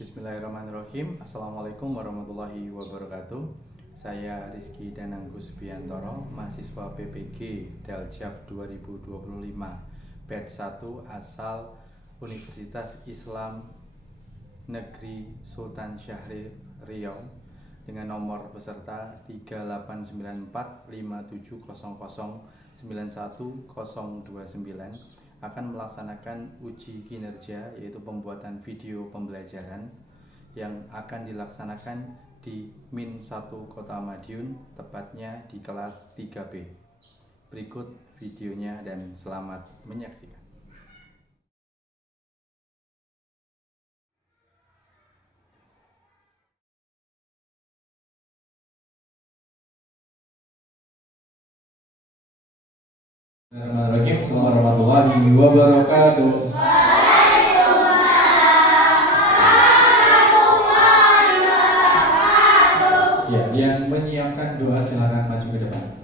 Bismillahirrahmanirrahim. Assalamualaikum warahmatullahi wabarakatuh. Saya Rizky Dananggus Biantoro, mahasiswa PPG Daljab 2025 batch 1 asal Universitas Islam Negeri Sultan Syahrir Riau dengan nomor peserta 38945700910029 akan melaksanakan uji kinerja, yaitu pembuatan video pembelajaran yang akan dilaksanakan di Min 1 Kota Madiun, tepatnya di kelas 3B. Berikut videonya dan selamat menyaksikan. Bismillahirrahmanirrahim. Assalamualaikum warahmatullahi wabarakatuh. Ya, yang menyiapkan doa silakan maju ke depan.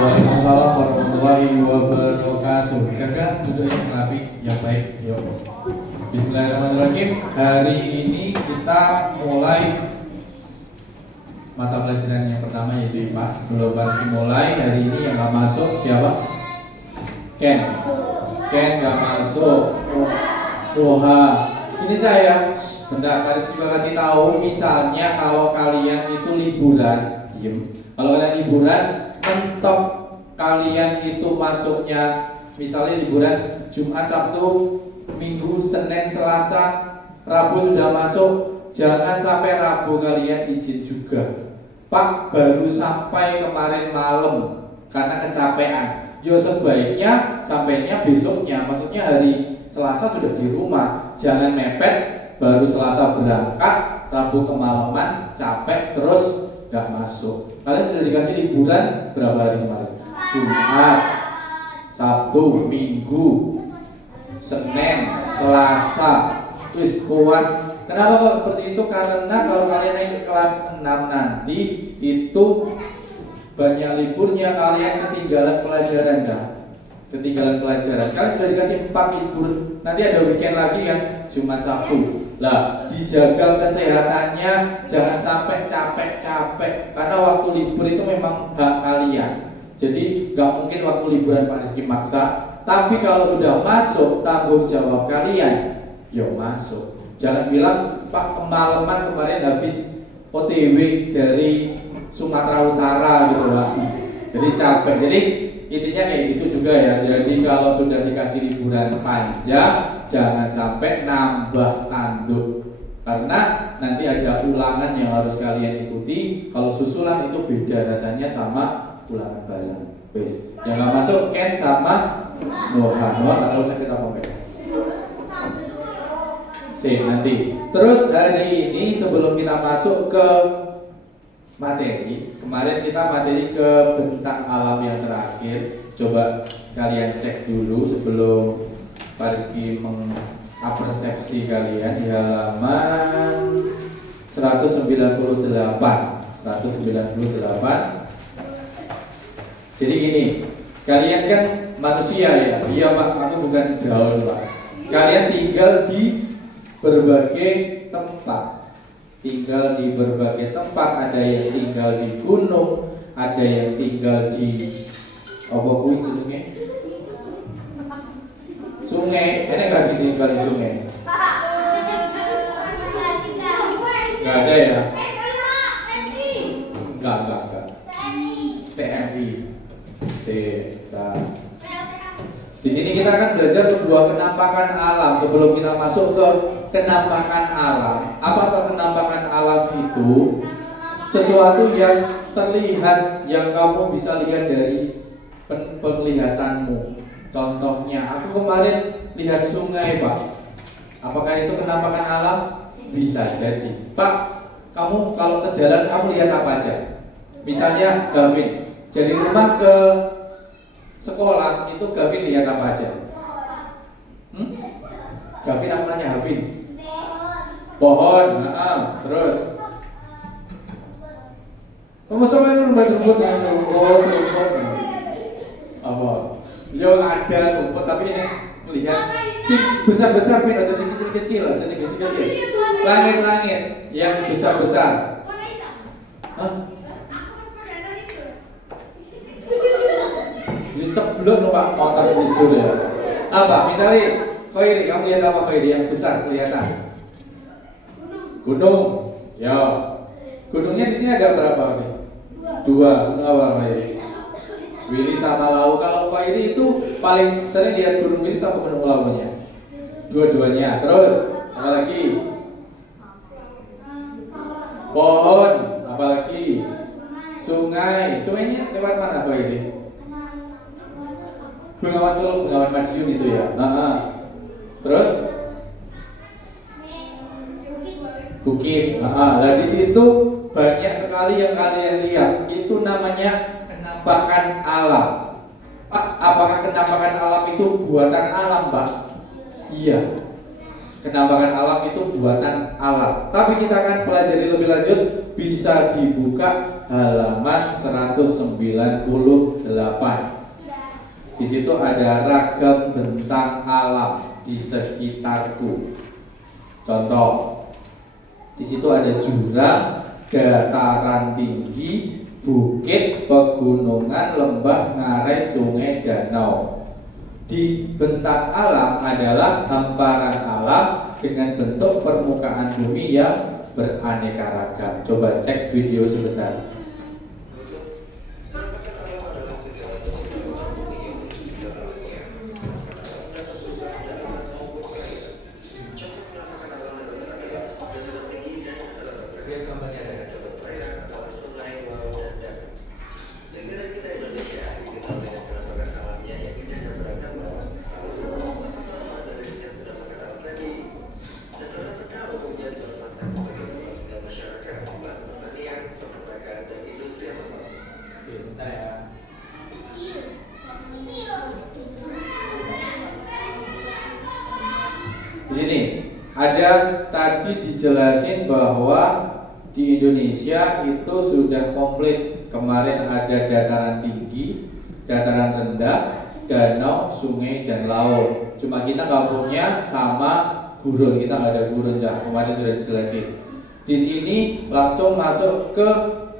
Waalaikumsalam warahmatullahi wabarakatuh. Jaga duduk yang rapi, yang baik. Yuk. Bismillahirrahmanirrahim. Hari ini kita mulai mata pelajaran yang pertama, yaitu IPA. Sebelum Rizky mulai, hari ini yang gak masuk siapa? Ken gak masuk. Doha. Ini saya. Bentar, Rizky juga kasih tahu. Misalnya kalau kalian itu liburan, diem. Kalau kalian liburan, mentok kalian itu masuknya misalnya liburan Jumat, Sabtu, Minggu, Senin, Selasa, Rabu sudah masuk, jangan sampai Rabu kalian izin juga. Pak, baru sampai kemarin malam karena kecapean. Yo sebaiknya sampainya besoknya, maksudnya hari Selasa sudah di rumah. Jangan mepet baru Selasa berangkat, Rabu kemalaman, capek terus gak masuk. Kalian sudah dikasih liburan berapa hari kemarin? Jumat, Sabtu, Minggu, Senin, Selasa, wis puas. Kenapa kok seperti itu? Karena kalau kalian naik ke kelas 6 nanti itu banyak liburnya, kalian ketinggalan pelajaran, ketinggalan pelajaran. Kalian sudah dikasih 4 libur, nanti ada weekend lagi yang Jumat, Sabtu. Lah, dijaga kesehatannya, jangan sampai capek-capek. Karena waktu libur itu memang hak kalian. Jadi gak mungkin waktu liburan Pak Rizky maksa. Tapi kalau sudah masuk tanggung jawab kalian, yuk masuk. Jangan bilang, Pak, kemalaman kemarin habis OTW dari Sumatera Utara gitu Pak. Jadi capek. Jadi intinya kayak gitu juga ya. Jadi kalau sudah dikasih liburan panjang, jangan sampai nambah tanduk. Karena nanti ada ulangan yang harus kalian ikuti. Kalau susulan itu beda rasanya sama ulangan bareng. Wes, yang nggak masuk Ken sama Noah nggak tahu saya kita mau kayak. Nanti. Terus hari ini sebelum kita masuk ke materi, kemarin kita materi ke bentang alam yang terakhir. Coba kalian cek dulu sebelum Pak Rizky mengapersepsi kalian di halaman 198. Jadi gini, kalian kan manusia ya. Iya Pak, aku bukan gaul Pak. Kalian tinggal di berbagai tempat. Ada yang tinggal di gunung, ada yang tinggal di apa kuwi jenenge? Sungai. Enak gak sih tinggal di sungai? Gak ada ya? Enggak. PMI. Di sini kita akan belajar sebuah kenampakan alam. Sebelum kita masuk ke kenampakan alam, apa atau kenampakan alam itu? Sesuatu yang terlihat, yang kamu bisa lihat dari penglihatanmu. Contohnya, aku kemarin lihat sungai Pak. Apakah itu kenampakan alam? Bisa jadi. Pak, kamu kalau ke jalan kamu lihat apa aja? Misalnya Gavin, dari rumah ke sekolah itu Gavin lihat apa aja? Gavin apa tanya Gavin? Pohon. Terus kamu sama yang rumput apa? Yo ada rumput tapi ini melihat besar-besar Vin, aja kecil-kecil. Langit-langit yang besar-besar. Diceblok loh Pak, motor tidur ya. Apa? Misalnya Khairi, kamu lihat apa Khairi yang besar kelihatan? Gunung. Ya. Gunungnya di sini ada berapa nih? Dua. Gunung apa Khairi? Willy sama Lau. Kalau Khairi itu paling sering lihat Gunung Willy sama Gunung Launya. Dua-duanya. Terus apa lagi? Pohon. Apa lagi? Sungai. Sungainya lewat mana Khairi? Bengawan Solo, Bengawan Madiun itu ya. Terus bukit. Nah di situ banyak sekali yang kalian lihat. Itu namanya kenampakan alam. Pak, apakah kenampakan alam itu buatan alam, Pak? Iya. Kenampakan alam itu buatan alam. Tapi kita akan pelajari lebih lanjut. Bisa dibuka halaman 198. Di situ ada ragam bentang alam di sekitarku. Contoh, di situ ada jurang, dataran tinggi, bukit, pegunungan, lembah, ngarai, sungai, danau. Di bentang alam adalah hamparan alam dengan bentuk permukaan bumi yang beraneka ragam. Coba cek video sebentar. Di sini ada tadi dijelasin bahwa di Indonesia itu sudah komplit. Kemarin ada dataran tinggi, dataran rendah, danau, sungai, dan laut. Cuma kita nggak punya sama gurun, kita nggak ada gurun ya. Kemarin sudah dijelasin. Di sini langsung masuk ke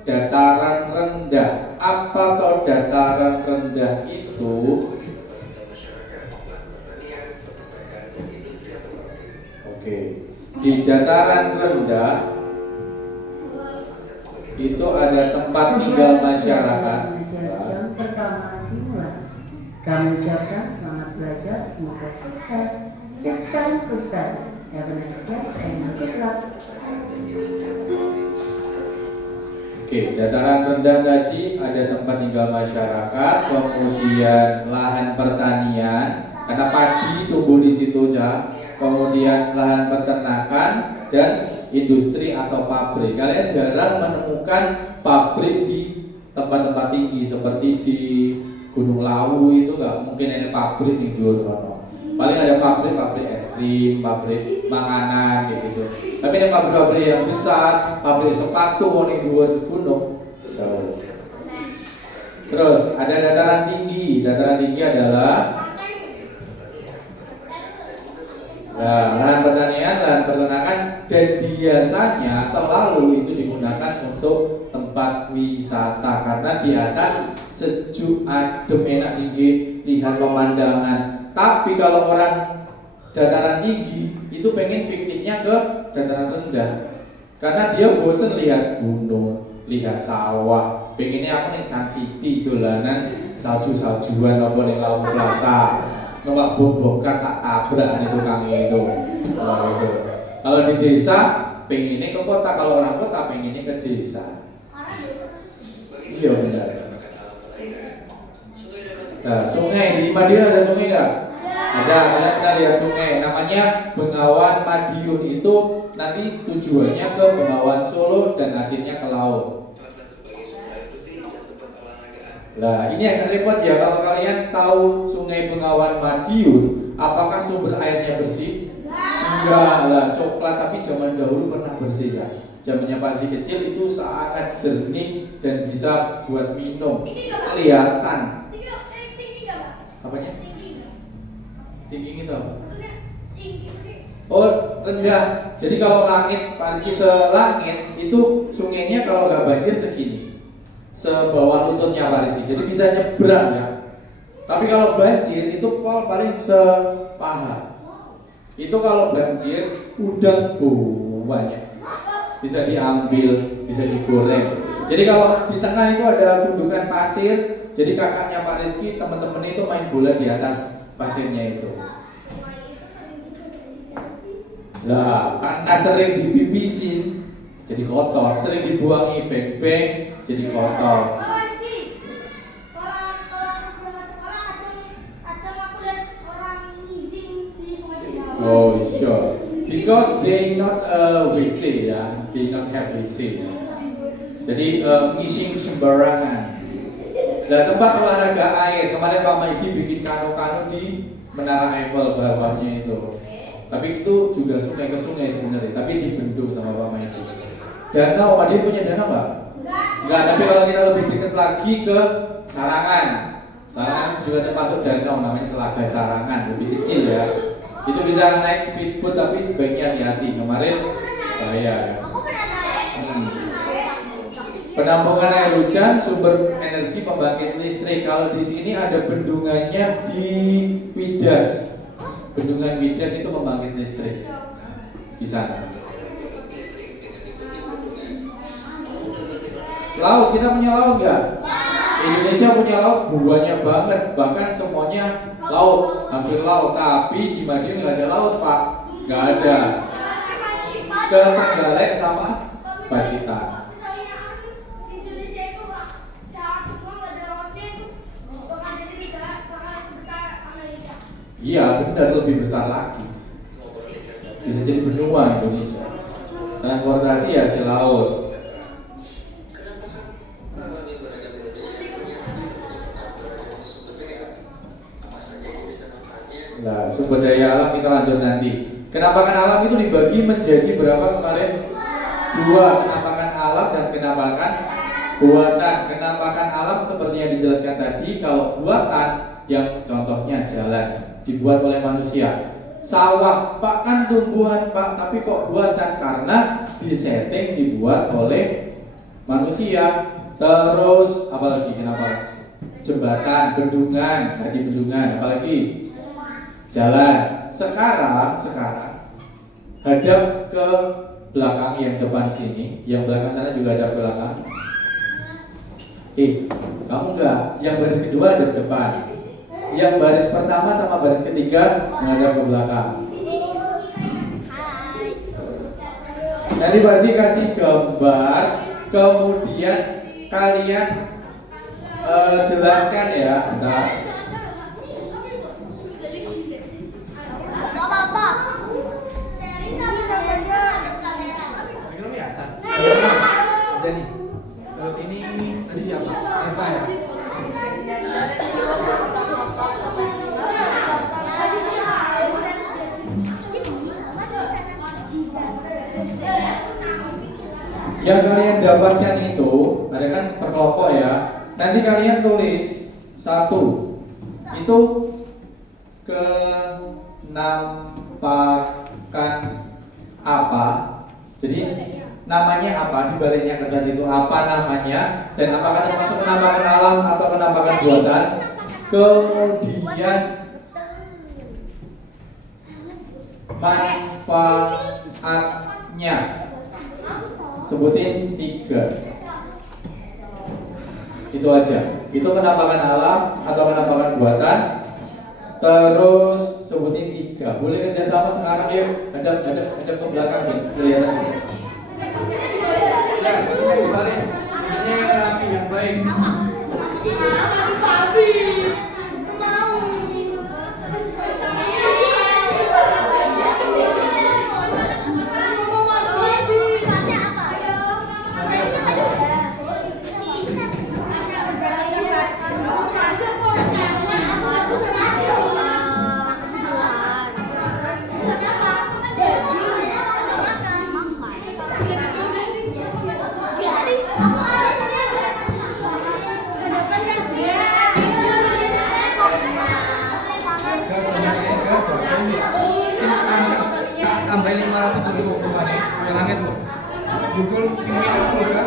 dataran rendah. Apa toh dataran rendah itu? Oke. di dataran rendah itu ada tempat tinggal masyarakat. Jam pertama dimulai. Kami ucapkan selamat belajar, semoga sukses. It's time to study. Have a nice class and good luck. Oke, dataran rendah tadi ada tempat tinggal masyarakat, kemudian lahan pertanian, karena padi tumbuh di situ ya. Kemudian lahan peternakan dan industri atau pabrik. Kalian jarang menemukan pabrik di tempat-tempat tinggi seperti di Gunung Lawu, itu nggak mungkin ada pabrik di Dorono. Paling ada pabrik es krim, pabrik makanan gitu. Tapi ada pabrik-pabrik yang besar, pabrik sepatu di luar gunung jauh. Terus ada dataran tinggi. Dataran tinggi adalah lahan pertanian, lahan peternakan, dan biasanya selalu itu digunakan untuk tempat wisata karena di atas sejuk, adem, enak, tinggi, lihat pemandangan. Tapi kalau orang dataran tinggi itu pengen pikniknya ke dataran rendah karena dia bosen lihat gunung, lihat sawah. Pengennya apa nih, Sun City, dolanan salju-saljuan apa nih, Lawu Plaza. Numpak bom-bomkan tak tabrak itu kang itu. Kalau di desa pengennya ke kota, kalau orang kota pengennya ke desa. Iya benar. Nah, sungai di Madiun ada sungai nggak? Ada. Kalian pernah lihat sungai? Namanya Bengawan Madiun. Itu nanti tujuannya ke Bengawan Solo dan akhirnya ke laut. Nah, ini agak repot ya kalau kalian tahu Sungai Bengawan Madiun, apakah sumber airnya bersih? Enggak lah, coklat, tapi zaman dahulu pernah bersih ya. Zamannya Pak Si kecil itu sangat jernih dan bisa buat minum. Kelihatan. Apanya? Tinggi itu apa? Oh, rendah. Jadi kalau langit, Pak Rizky selangit itu sungainya kalau nggak banjir segini. Sebawah lututnya Pak Rizky, jadi bisa nyebrang ya. Tapi kalau banjir itu pol paling sepaha. Itu kalau banjir udang banyak, bisa diambil, bisa digoreng. Jadi kalau di tengah itu ada gundukan pasir, jadi kakaknya Pak Rizky, teman-teman itu main bola di atas pasirnya itu. Lah, karena sering dipipisin jadi kotor, sering dibuangi beng-beng jadi kotor. Oh sure, because they not WC ya, they not have WC. Jadi ngisi sembarangan. Dan tempat olahraga air, kemarin Pak Maidi bikin kano-kano di Menara Eiffel bawahnya itu. Tapi itu juga sungai ke sungai sebenarnya, tapi dibendung sama Pak Maidi. Danau, Pak Maidi punya danau nggak? Enggak, tapi kalau kita lebih dekat lagi ke Sarangan. Sarangan juga termasuk danau, namanya Telaga Sarangan, lebih kecil ya. Itu bisa naik speedboat tapi sebaiknya hati-hati. Kemarin bahaya ya. Penampungan air hujan, sumber energi pembangkit listrik. Kalau di sini ada bendungannya di Widas. Bendungan Widas itu pembangkit listrik di sana. Laut, kita punya laut nggak? Indonesia punya laut banyak banget, bahkan semuanya laut, hampir laut. Tapi di Madiun nggak ada laut Pak, nggak ada. Ke Trenggalek sama Pacitan. Iya benar, lebih besar lagi. Bisa jadi benua Indonesia. Transportasi hasil laut. Nah, sumber daya alam kita lanjut nanti. Kenampakan alam itu dibagi menjadi berapa kemarin? 2, kenampakan alam dan kenampakan buatan. Kenampakan alam seperti yang dijelaskan tadi. Kalau buatan, yang contohnya jalan dibuat oleh manusia. Sawah, Pak kan tumbuhan Pak, tapi kok buatan? Karena disetting dibuat oleh manusia. Terus apalagi kenapa? Jembatan, bendungan, tadi bendungan, apalagi jalan. Sekarang hadap ke belakang yang depan sini, yang belakang sana juga hadap ke belakang. Kamu enggak, yang baris kedua hadap depan, yang baris pertama sama baris ketiga menghadap ke belakang. Nanti pasti kasih gambar, kemudian kalian jelaskan ya. Bentar. Jadi, terus ini tadi siapa? Esa ya? Yang kalian dapatkan itu ada kan per kelompok ya. Nanti kalian tulis satu itu kenampakan apa. Jadi namanya apa, di baliknya kertas itu apa namanya, dan apakah termasuk penampakan alam atau penampakan buatan. Kemudian manfaatnya, sebutin 3. Itu aja. Itu penampakan alam atau penampakan buatan. Terus sebutin 3. Boleh kerjasama sekarang yuk. Hadap ke belakang nih. Kelihatan aja. Ya, ini balik. Ini laki yang baik. Tambah 500.000 kemarin, langit loh. Google sini aku kan.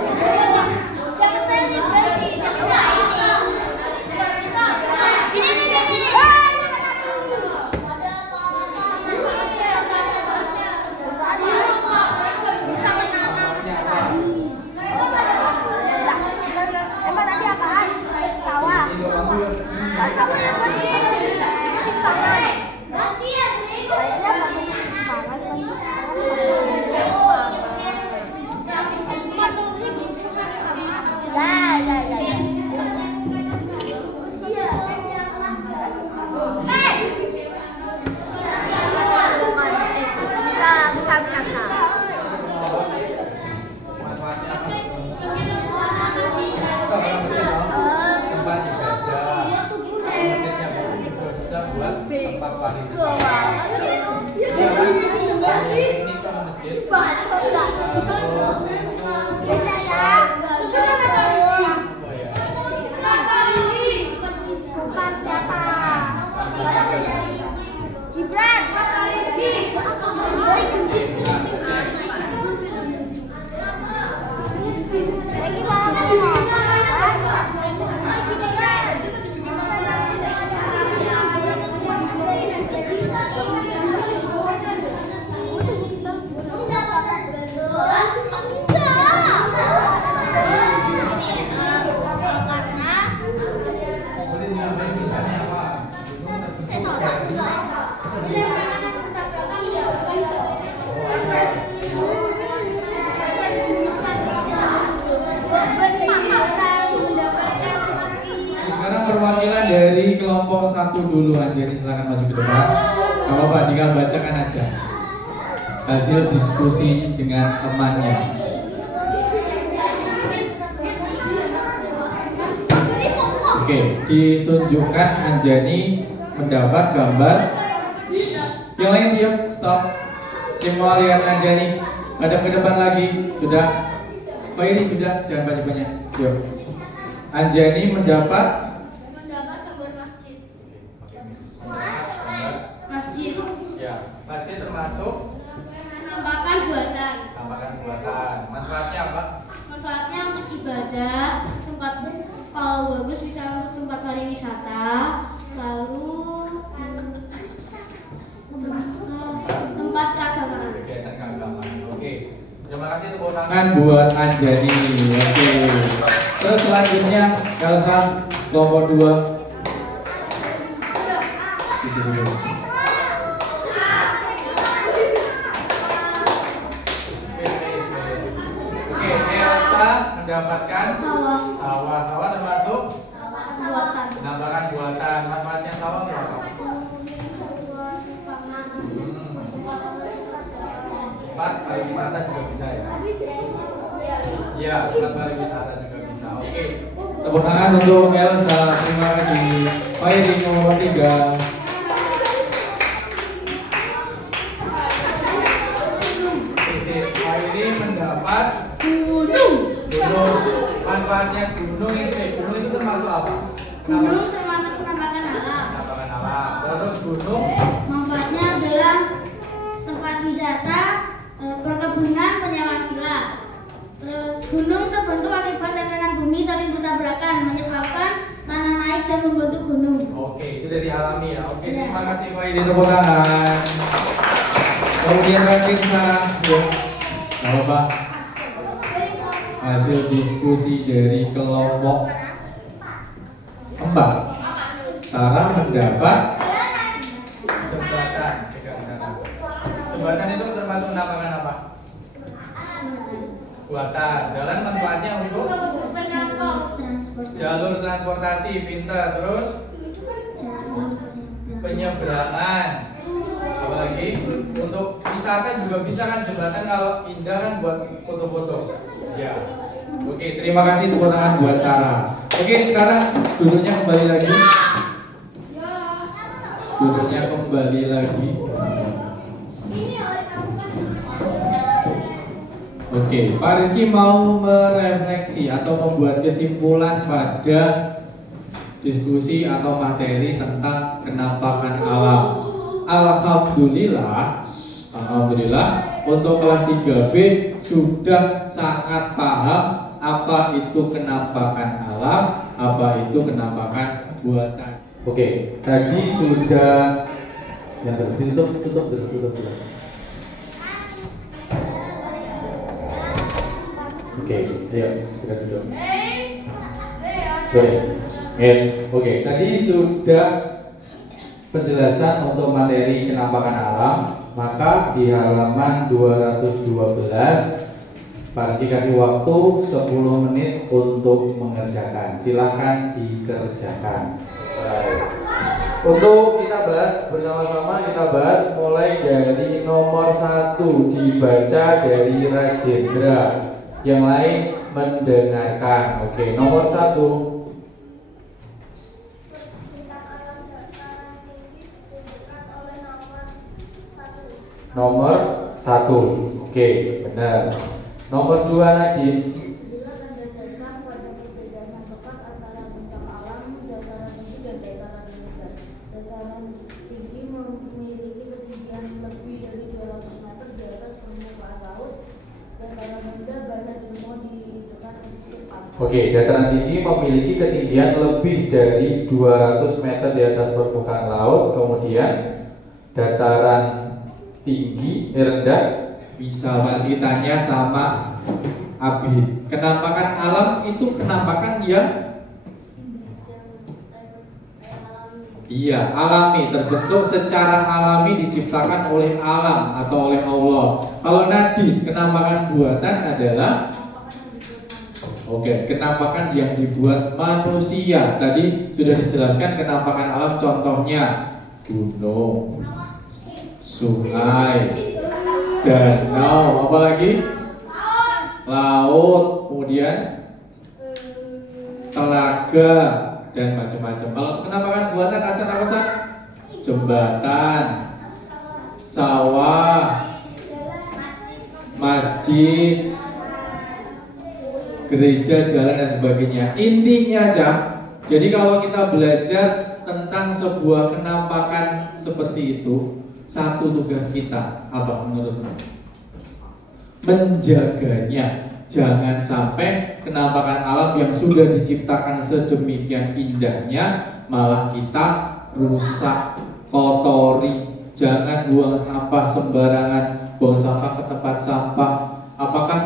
Perwakilan dari kelompok 1 dulu aja nih, silakan maju ke depan. Kalau Pak tinggal bacakan aja hasil diskusi dengan temannya. Oke, ditunjukkan Anjani mendapat gambar. Yang lain diam, stop. Semua lihat Anjani. Hadap ke depan lagi, sudah. Oh ini sudah, jangan banyak-banyak. Yuk. Anjani mendapat masjid. Ya, masjid termasuk penampakan buatan. Manfaatnya apa? Manfaatnya untuk ibadah, tempat kalau bagus bisa untuk tempat pariwisata, lalu tempat keagamaan. kasih tepuk tangan buat Anjani. Oke. Terus selanjutnya Elsa kelompok 2. Oke, Elsa mendapatkan sawah termasuk buatan. penampakan buatan. Manfaatnya sawah berapa? Tempat pariwisata juga bisa ya? Iya, tempat pariwisata juga bisa. Oke. Tepuk tangan untuk Elsa. Terima kasih. Fighting nomor 3. Fighting mendapat Gunung. Manfaatnya gunung itu termasuk apa? Gunung termasuk penampakan alam. Penampakan alam. Terus gunung Manfaatnya adalah tempat wisata, perkebunan, penyewaan villa. Terus gunung terbentuk akibat tempelan bumi saling bertabrakan menyebabkan tanah naik dan membentuk gunung. Oke, itu dari alami ya. Oke, Ya. terima kasih Pak Edi, tepuk tangan. Kemudian terakhir Sarah, ya. Halo Pak. Hasil diskusi dari kelompok 4. Sarah mendapat jembatan. Jembatan itu termasuk penampakan apa? Buatan. Jalan manfaatnya untuk jalur transportasi, pintar. Terus penyeberangan. Apalagi untuk wisata juga bisa kan, jembatan kalau indah kan buat foto-foto. Ya. Oke, terima kasih, tepuk tangan buat Sarah. Oke, sekarang duduknya kembali lagi. Duduknya kembali lagi. Oke, Pak Rizky mau merefleksi atau membuat kesimpulan pada diskusi atau materi tentang kenampakan alam. Alhamdulillah untuk kelas 3B sudah sangat paham apa itu kenampakan alam, apa itu kenampakan buatan. Oke, tadi sudah yang tutup. Oke, ayo segera duduk. Oke, tadi sudah penjelasan untuk materi kenampakan alam. Maka di halaman 212 Pak Rizky kasih waktu 10 menit untuk mengerjakan. Silahkan dikerjakan. Untuk kita bahas bersama-sama, kita bahas mulai dari nomor 1 dibaca dari Rajendra, yang lain mendengarkan. Oke, nomor 1. Nomor 1. Oke, benar. Nomor 2 lagi. Bila mendasarkan pada perbedaan yang tepat antara bentang alam, dataran tinggi dan dataran rendah. Dataran tinggi memiliki ketinggian lebih dari 200 meter di atas permukaan laut. Dataran rendah banyak dimuat di dekat pesisir pantai. Oke, dataran tinggi memiliki ketinggian lebih dari 200 meter di atas permukaan laut. Kemudian dataran tinggi rendah bisa masih tanya sama Abi. Kenampakan alam itu kenampakan yang alami, terbentuk secara alami, diciptakan oleh alam atau oleh Allah. Kalau Nadine, kenampakan buatan adalah kenampakan yang dibuat manusia. Tadi sudah dijelaskan kenampakan alam, contohnya gunung, sungai, danau, apalagi laut, kemudian telaga dan macam-macam. Kalau kenampakan buatan apa? Jembatan, sawah, masjid, gereja, jalan dan sebagainya. Intinya aja. Jadi kalau kita belajar tentang sebuah kenampakan seperti itu, satu tugas kita apa menurutmu? Menjaganya. Jangan sampai kenampakan alam yang sudah diciptakan sedemikian indahnya malah kita rusak, kotori. Jangan buang sampah sembarangan, buang sampah ke tempat sampah. Apakah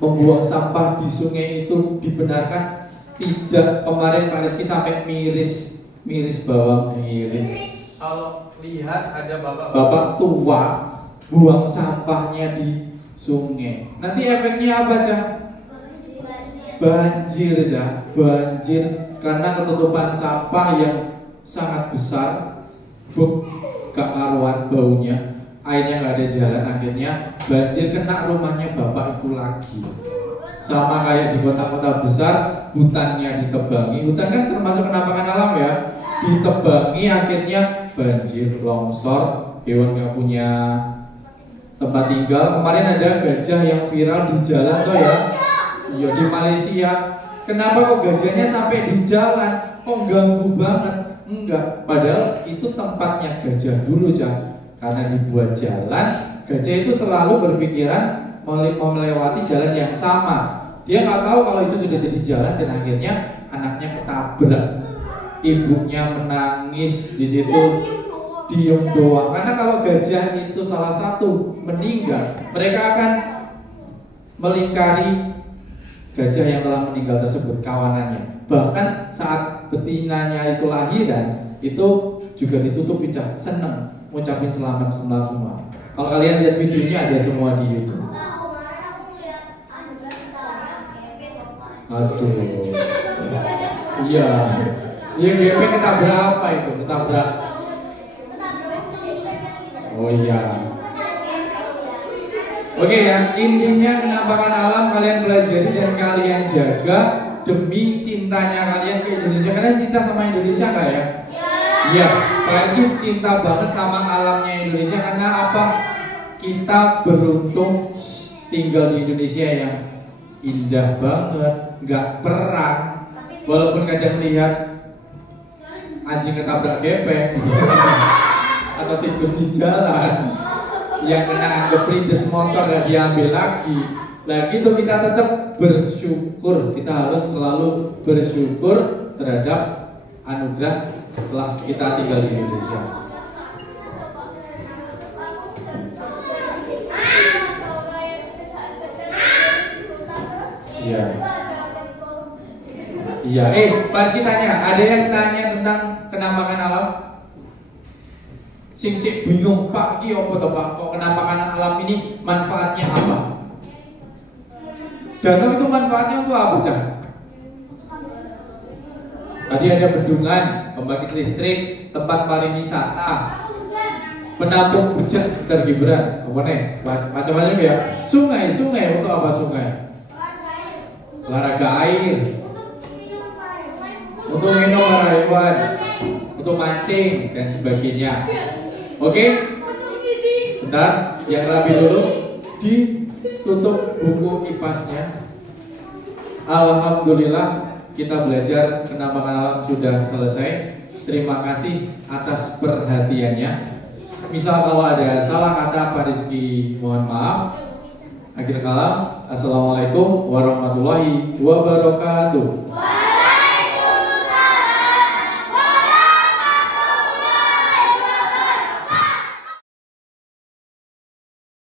membuang sampah di sungai itu dibenarkan? Tidak. Kemarin Pak Rizky sampai miris bawang, miris. Kalau lihat ada bapak-bapak tua buang sampahnya di sungai, nanti efeknya apa, Cah? Banjir, Cah. Banjir karena ketutupan sampah yang sangat besar. Gak karuan baunya, airnya gak ada jalan, akhirnya banjir, kena rumahnya bapak itu lagi. Sama kayak di kota-kota besar, hutannya ditebangi. Hutan kan termasuk penampakan alam ya. Ditebangi, akhirnya banjir, longsor, hewan gak punya tempat tinggal. Kemarin ada gajah yang viral di jalan tuh ya. Iya, di Malaysia. Kenapa kok gajahnya sampai di jalan? Kok ganggu banget? Enggak, padahal itu tempatnya gajah dulu, Cah. Karena dibuat jalan, gajah itu selalu berpikiran mau melewati jalan yang sama. Dia nggak tahu kalau itu sudah jadi jalan, dan akhirnya anaknya ketabrak. Ibunya menangis di situ, diem doang. Karena kalau gajah itu salah satu meninggal, mereka akan melingkari gajah yang telah meninggal tersebut, kawanannya. Bahkan saat betinanya itu lahiran, itu juga ditutup, Cah. Seneng ngucapin selamat semua. Kalau kalian lihat videonya ada semua di YouTube. Aduh. Iya. Iya, gepeng ketabrak apa itu? Ketabrak. Oh iya. Oke ya, intinya penampakan alam kalian pelajari dan kalian jaga demi cintanya kalian ke Indonesia. Kalian cinta sama Indonesia nggak ya? Iya, apalagi cinta banget sama alamnya Indonesia. Karena apa? Kita beruntung tinggal di Indonesia yang indah banget, nggak perang. Walaupun kadang lihat anjing ketabrak gepeng atau tikus di jalan, yang kena angkeplindes motor gak diambil lagi. Nah gitu, kita tetap bersyukur. Kita harus selalu bersyukur terhadap anugerah setelah kita tinggal di Indonesia. Iya. Iya. Pas kita tanya, ada yang tanya tentang penampakan alam? Sing bingung, Pak, ini apa toh, Pak? Kok penampakan alam ini manfaatnya apa? Danau itu manfaatnya untuk apa, Cah? Tadi ada bendungan, pembangkit listrik, tempat pariwisata, penampung bejat terhiburan, apa nih? Macam-macam ya. Sungai untuk apa sungai? Olahraga air, untuk minum para hewan, untuk mancing dan sebagainya. Oke, bentar, yang rapi dulu, ditutup buku IPAS-nya. Alhamdulillah kita belajar penampakan alam sudah selesai. Terima kasih atas perhatiannya. Misal kalau ada salah kata Pak Rizky, mohon maaf. Akhir kalam, assalamualaikum warahmatullahi wabarakatuh.